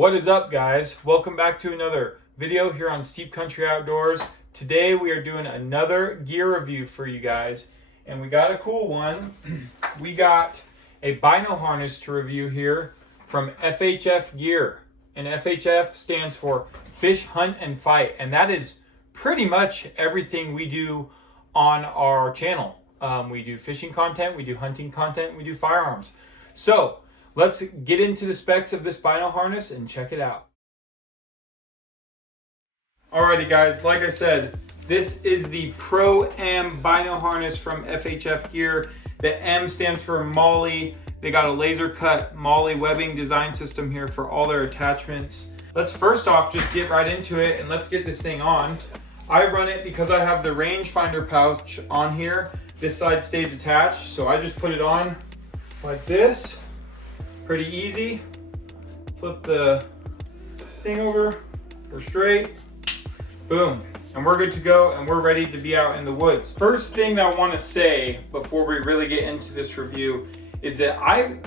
What is up, guys? Welcome back to another video here on Steep Country Outdoors. Today we are doing another gear review for you guys, and we got a cool one. We got a Bino harness to review here from FHF Gear, and FHF stands for Fish, Hunt, and Fight, and that is pretty much everything we do on our channel. We do fishing content, we do hunting content, we do firearms. So let's get into the specs of this Bino harness and check it out. Alrighty guys, like I said, this is the Pro-M Bino harness from FHF Gear. The M stands for MOLLE. They got a laser cut MOLLE webbing design system here for all their attachments. Let's first off just get right into it and let's get this thing on. I run it because I have the rangefinder pouch on here. This side stays attached, so I just put it on like this. Pretty easy. Flip the thing over, we're straight, boom, and we're good to go, and we're ready to be out in the woods. First thing that I want to say before we really get into this review is that I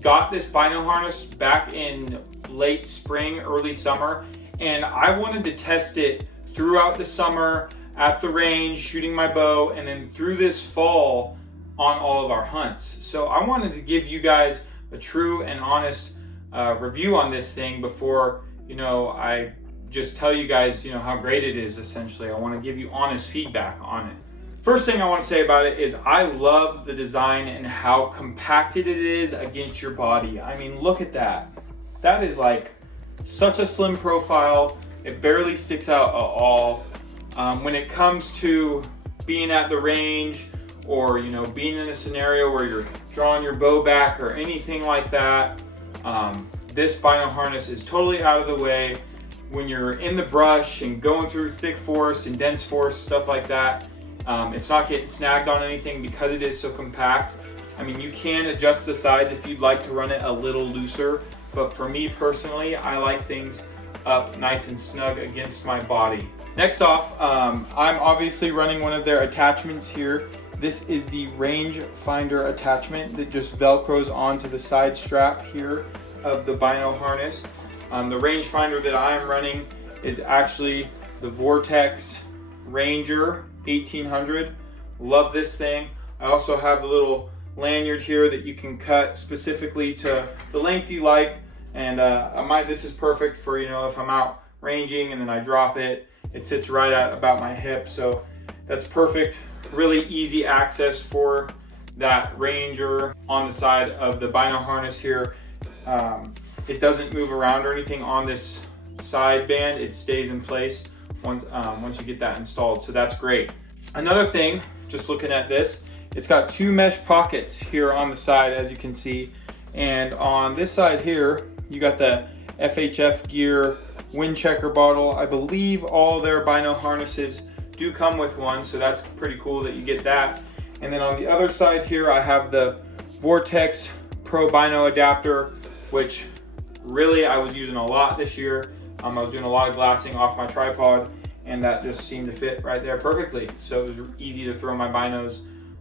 got this Bino harness back in late spring, early summer, and I wanted to test it throughout the summer, at the range, shooting my bow, and then through this fall on all of our hunts. So I wanted to give you guys a true and honest review on this thing before, I just tell you guys, how great it is. Essentially, I want to give you honest feedback on it. First thing I want to say about it is I love the design and how compacted it is against your body. I mean, look at that. That is like such a slim profile. It barely sticks out at all. When it comes to being at the range, or being in a scenario where you're drawing your bow back or anything like that, this Bino harness is totally out of the way. When you're in the brush and going through thick forest and dense forest, stuff like that, it's not getting snagged on anything because it is so compact. I mean, you can adjust the size if you'd like to run it a little looser, but for me personally, I like things up nice and snug against my body. Next off, I'm obviously running one of their attachments here. This is the rangefinder attachment that just velcros onto the side strap here of the Bino harness. The rangefinder that I am running is actually the Vortex Ranger 1800. Love this thing. I also have the little lanyard here that you can cut specifically to the length you like, and this is perfect for if I'm out ranging and then I drop it. It sits right at about my hip, so that's perfect. Really easy access for that Ranger on the side of the Bino harness here. It doesn't move around or anything on this side band. It stays in place once you get that installed, so that's great. Another thing, just looking at this, it's got two mesh pockets here on the side, as you can see, and on this side here you got the FHF Gear wind checker bottle. I believe all their Bino harnesses do come with one, so that's pretty cool that you get that. And then on the other side here I have the Vortex Pro Bino adapter, which really I was using a lot this year. I was doing a lot of glassing off my tripod, and that just seemed to fit right there perfectly, so it was easy to throw my binos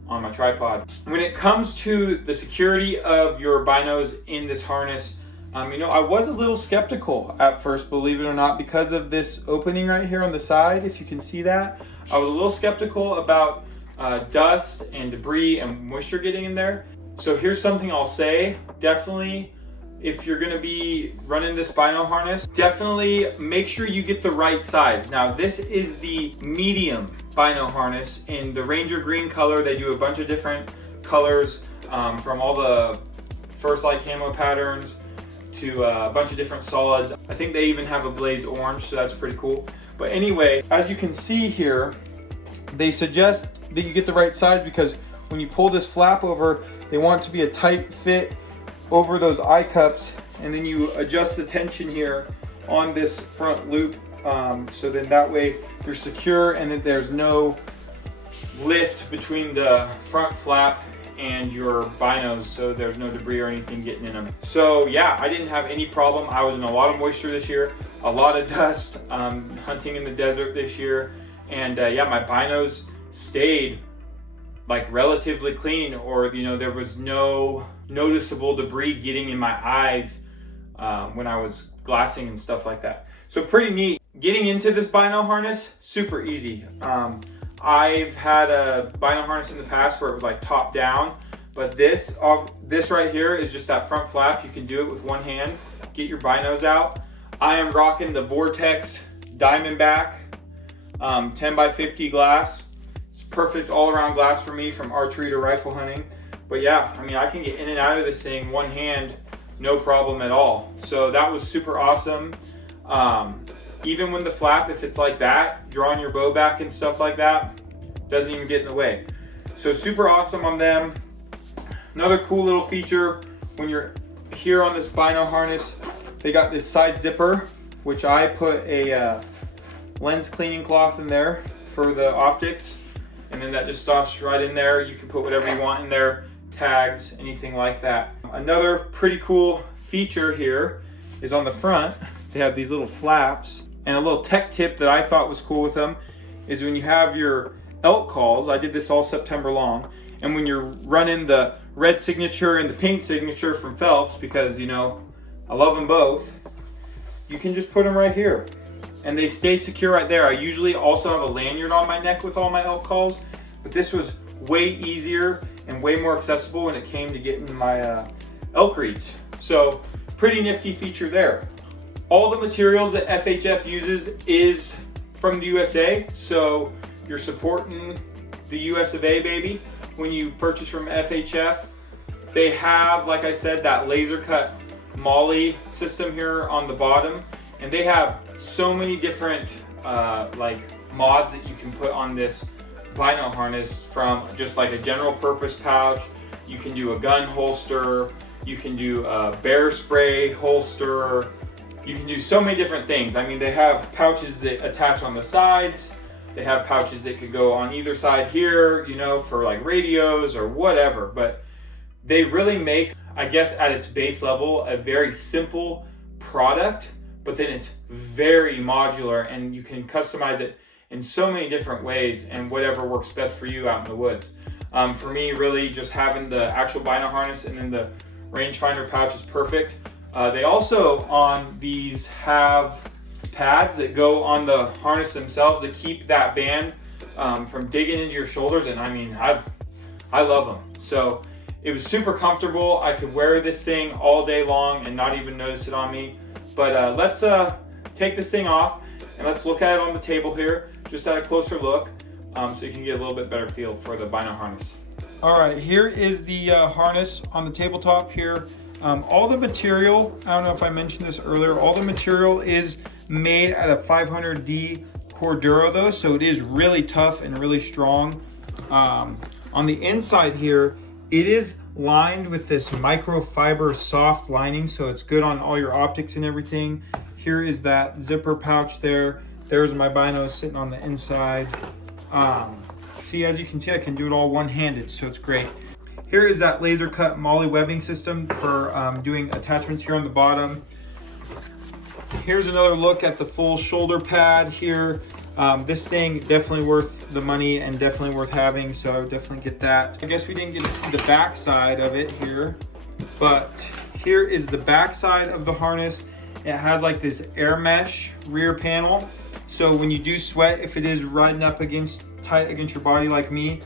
on my tripod. When it comes to the security of your binos in this harness, I was a little skeptical at first, believe it or not, because of this opening right here on the side. If you can see that, I was a little skeptical about dust and debris and moisture getting in there. So here's something I'll say. Definitely, if you're gonna be running this Bino harness, definitely make sure you get the right size. Now, this is the medium Bino harness in the Ranger green color. They do a bunch of different colors, from all the First Light camo patterns to a bunch of different solids. I think they even have a blazed orange, so that's pretty cool. But anyway, as you can see here, they suggest that you get the right size because when you pull this flap over, they want it to be a tight fit over those eye cups, and then you adjust the tension here on this front loop, so then that way you're secure and that there's no lift between the front flap and your binos, so there's no debris or anything getting in them. So yeah, I didn't have any problem. I was in a lot of moisture this year, a lot of dust, hunting in the desert this year, and yeah, my binos stayed like relatively clean, or there was no noticeable debris getting in my eyes when I was glassing and stuff like that. So pretty neat. Getting into this Bino harness, super easy. I've had a Bino harness in the past where it was like top down, but this right here is just that front flap. You can do it with one hand, get your binos out. I am rocking the Vortex Diamondback 10x50 glass. It's perfect all around glass for me from archery to rifle hunting. But yeah, I mean, I can get in and out of this thing one hand, no problem at all. So that was super awesome. Even when the flap, if it's like that, drawing your bow back and stuff like that, doesn't even get in the way. So super awesome on them. Another cool little feature, when you're here on this Bino harness, they got this side zipper, which I put a lens cleaning cloth in there for the optics. And then that just stops right in there. You can put whatever you want in there, tags, anything like that. Another pretty cool feature here is on the front, they have these little flaps. And a little tech tip that I thought was cool with them is when you have your elk calls, I did this all September long, and when you're running the red signature and the pink signature from Phelps, because you know, I love them both, you can just put them right here. And they stay secure right there. I usually also have a lanyard on my neck with all my elk calls, but this was way easier and way more accessible when it came to getting my elk reeds. So pretty nifty feature there. All the materials that FHF uses is from the USA, so you're supporting the US of A, baby. When you purchase from FHF, they have, like I said, that laser cut MOLLE system here on the bottom, and they have so many different like mods that you can put on this Bino harness, from just like a general purpose pouch. You can do a gun holster, you can do a bear spray holster. You can do so many different things. I mean, they have pouches that attach on the sides. They have pouches that could go on either side here, you know, for like radios or whatever. But they really make, I guess at its base level, a very simple product, but then it's very modular and you can customize it in so many different ways and whatever works best for you out in the woods. For me, really just having the actual Bino harness and then the rangefinder pouch is perfect. They also on these have pads that go on the harness themselves to keep that band from digging into your shoulders, and I mean, I love them. So it was super comfortable. I could wear this thing all day long and not even notice it on me. But let's take this thing off and let's look at it on the table here, just at a closer look, so you can get a little bit better feel for the Bino harness. All right, here is the harness on the tabletop here. All the material, I don't know if I mentioned this earlier, all the material is made at a 500D Corduro though, so it is really tough and really strong. On the inside here, it is lined with this microfiber soft lining, so it's good on all your optics and everything. Here is that zipper pouch there. There's my binos sitting on the inside. See, as you can see, I can do it all one-handed, so it's great. Here is that laser cut MOLLE webbing system for doing attachments here on the bottom. Here's another look at the full shoulder pad here. This thing definitely worth the money and definitely worth having, so I would definitely get that. I guess we didn't get to see the back side of it here, but here is the back side of the harness. It has like this air mesh rear panel, so when you do sweat, if it is riding up tight against your body like me,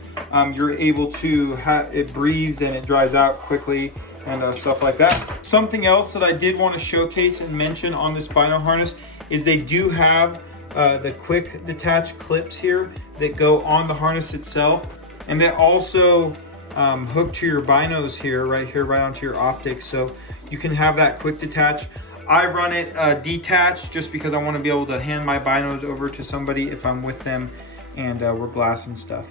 you're able to have it breathes and it dries out quickly and stuff like that. Something else that I did want to showcase and mention on this Bino harness is they do have the quick detach clips here that go on the harness itself, and they also hook to your binos here, right onto your optics, so you can have that quick detach. I run it detached just because I want to be able to hand my binos over to somebody if I'm with them and we're glassing stuff.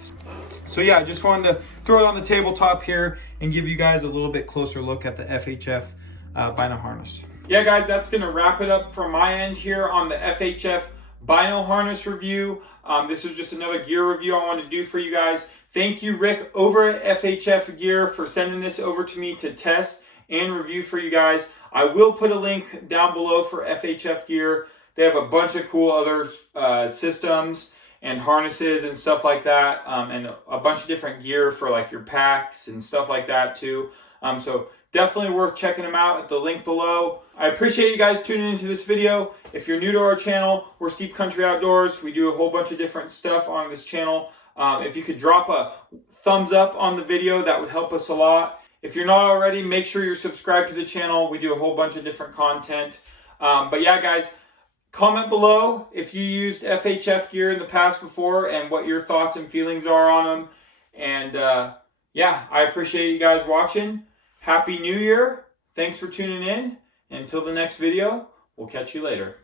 So yeah, I just wanted to throw it on the tabletop here and give you guys a little bit closer look at the FHF Bino harness. Yeah guys, that's gonna wrap it up from my end here on the FHF Bino harness review. This was just another gear review I wanted to do for you guys. Thank you, Rick, over at FHF Gear, for sending this over to me to test and review for you guys. I will put a link down below for FHF Gear. They have a bunch of cool other systems and harnesses and stuff like that, and a bunch of different gear for like your packs and stuff like that too. So Definitely worth checking them out at the link below. I appreciate you guys tuning into this video. If you're new to our channel, we're Steep Country Outdoors. We do a whole bunch of different stuff on this channel. If you could drop a thumbs up on the video, that would help us a lot. If you're not already, make sure you're subscribed to the channel. We do a whole bunch of different content. But yeah, guys, comment below if you used FHF gear in the past before and what your thoughts and feelings are on them. And yeah, I appreciate you guys watching. Happy New Year. Thanks for tuning in. Until the next video, we'll catch you later.